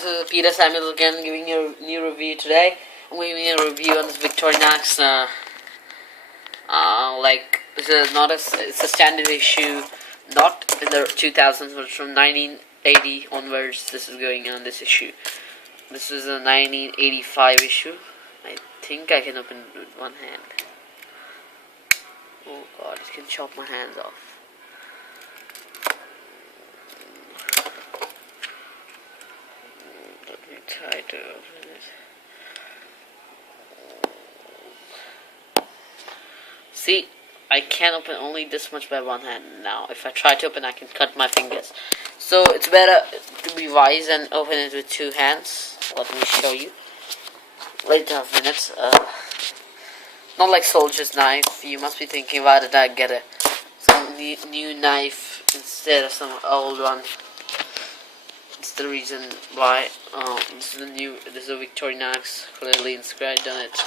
this is Peter Samuel again giving you a new review today. I'm giving you a review on this Victorinox. This is not it's a standard issue, not in the 2000s, but from 1980 onwards. This is going on this issue. This is a 1985 issue. I think I can open it with one hand. Oh God, it can chop my hands off. Try to open it. See, I can open only this much by one hand now. If I try to open, I can cut my fingers. So it's better to be wise and open it with two hands. Let me show you. Wait a minute. Not like soldier's knife. You must be thinking, why did I get some new knife instead of some old one? It's the reason why. This is a Victorinox, clearly inscribed on it.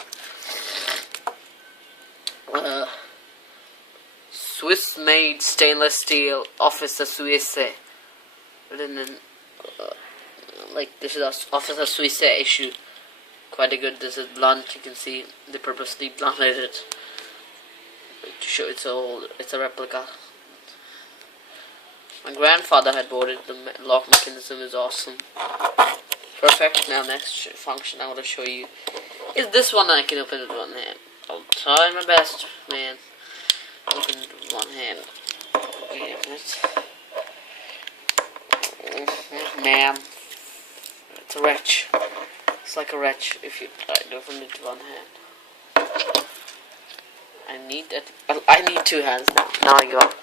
Swiss made stainless steel Officer Suisse. Written in this is Officer Suisse issue. Quite a good. This is blunt. You can see they purposely blunted it to show it's old. It's a replica. My grandfather had bought it. The lock mechanism is awesome. Perfect. Now next function I want to show you is this one. I can open with one hand. I'll try my best, man. Open it with one hand. Wait a minute. Man, it's a wretch. It's like a wretch if you try to open it with one hand. I need two hands now. Now I give up.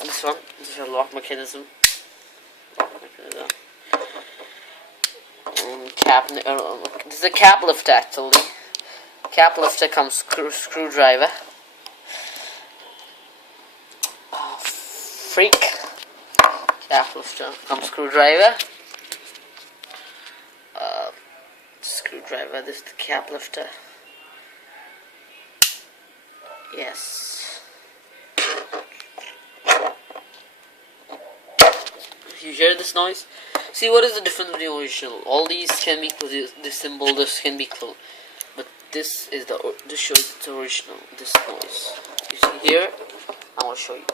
This one, this is a lock mechanism. This is a cap lifter actually. Cap lifter comes screwdriver. Oh, freak. Cap lifter comes screwdriver. Screwdriver. This is the cap lifter. Yes. You hear this noise? See, what is the difference between the original? All these can be closed. This symbol, this can be closed, but this shows it's original. This noise. You see here? I will show you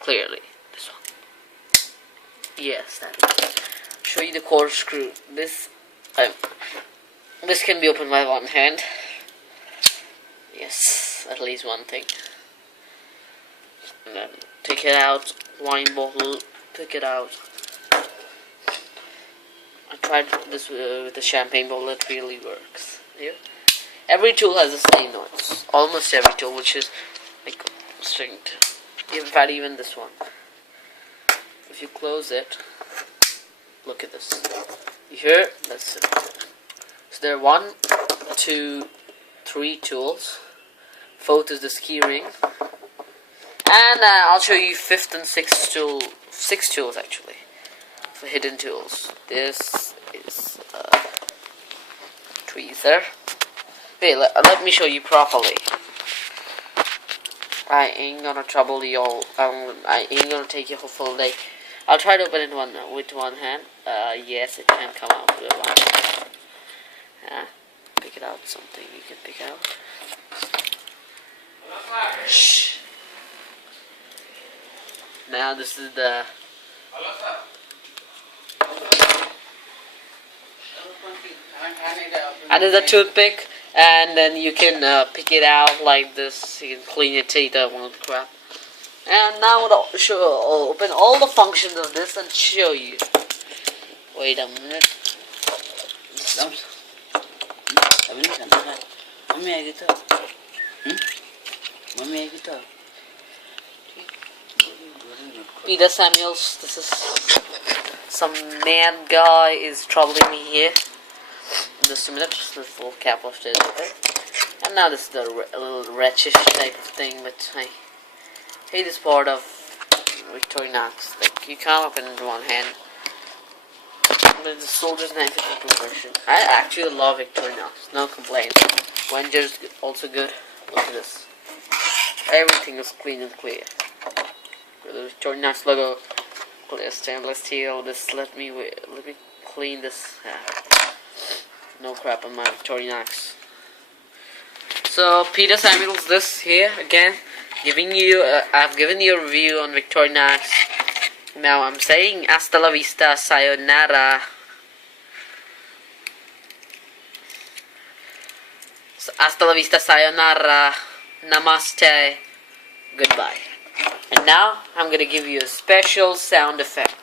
clearly. This one. Yes, that is. Show you the corkscrew. This can be opened by one hand. Yes, at least one thing. And then take it out, wine bottle, pick it out. I tried this with the champagne bottle, it really works. Yeah. Every tool has the same noise. Almost every tool, which is like stringed. In fact, even this one. If you close it, look at this. You hear? That's it. So there are 1, 2, 3 tools. 4th is the ski ring. And I'll show you 5th and 6th tool. 6 tools actually, for hidden tools. This is tweezer. Hey, let me show you properly. I ain't gonna trouble you all. I ain't gonna take you a full day. I'll try to open it with one hand. Yes, it can come out with one hand. Pick it out. Something you can pick out. Shh. Now this is the and there's a toothpick, and then you can pick it out like this. You can clean your teeth up on crap. And now I'll open all the functions of this and show you. Wait a minute. Peter Samuels, this is some mad guy is troubling me here. Just a minute, the full cap lifter is okay. And now this is the little wretchish type of thing, but I hate this part of Victorinox. Like, you can't open it in one hand. But the soldier's knife is a conversion. I actually love Victorinox, no complaints. Wenger's also good. Look at this. Everything is clean and clear. The Victorinox logo clear stainless steel. Let me clean this. No crap on my Victorinox. So Peter Samuels, this here again, giving you. I've given you a review on Victorinox. Now I'm saying hasta la vista, sayonara. Hasta la vista, sayonara, namaste, goodbye. And now I'm gonna give you a special sound effect.